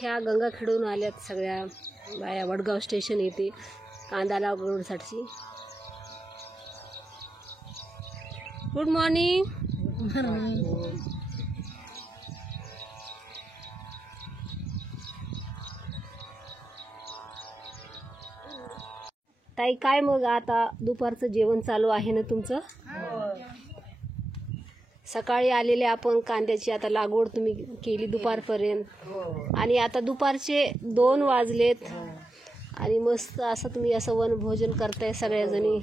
अख्ख्या गंगाखेडून आल्यात सगळ्या बाया वडगाव स्टेशन येते कांदा लागवडीसाठी. Good morning. ताई काय मग आता दुपारचं जेवण चालू आहे ना तुमचं? सकाळी आलेले आपण कांद्याची आता लागवड तुम्ही केली दुपारपर्यंत आणि आता दुपारचे 2 वाजलेत आणि मस्त असं तुम्ही असं वनभोजन करताय सगळ्याजणी.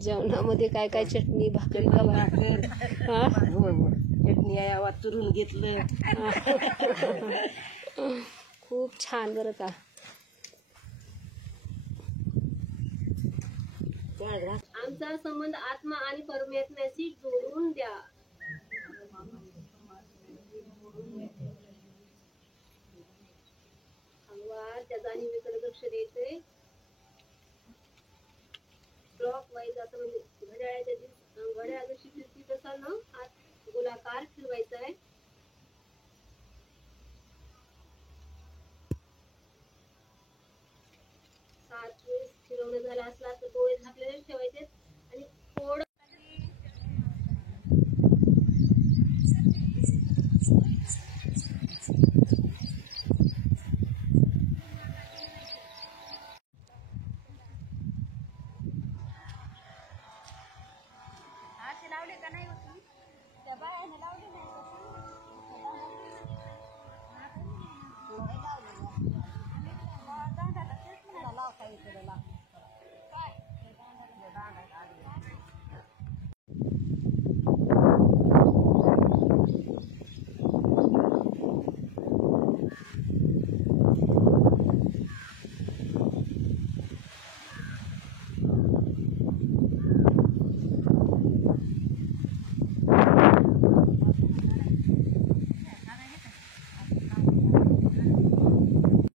जेवणामध्ये काय काय चटणी भाकरी का चटणी आहे वाचून घेतलं. खूप छान बरं का. आमचा संबंध आत्मा आणि परमात्म्याशी जोडून द्या.